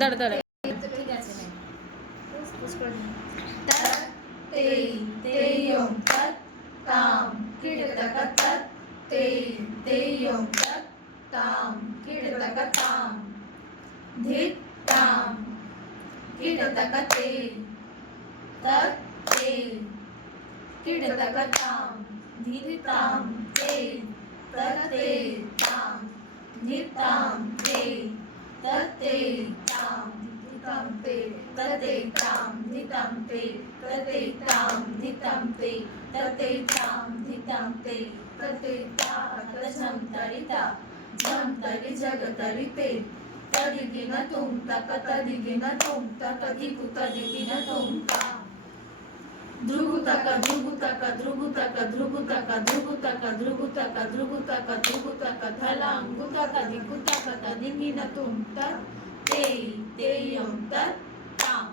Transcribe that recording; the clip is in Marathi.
दड दड तेयं तत् तां कीटकतत् तेयं तत् तां कीटकतां धित्तां कीटकते तत् ते कीटकतां धित्तां ते तत्ते तां धित्तां ते तत्ते तां धित्तां ते तत्ते तां धित्तां ते तत्ते तां धित्तां ते तत्ते तां धित्तां ते तत्ते तां तरिता झं तरि जग तरिते तदिगिन तुम तक तदिगिन तुम तक धिकु तदिगिन तुम ता ध्रुगुतक ध्रुगुतक ध्रुगुतक ध्रुगुतक ध्रुगुतक ध्रुगुतक ध्रुगुतक ध्रुगुतक धलांगुतक धिकुतक तदिगिन तुम तत् तेयं तत् तां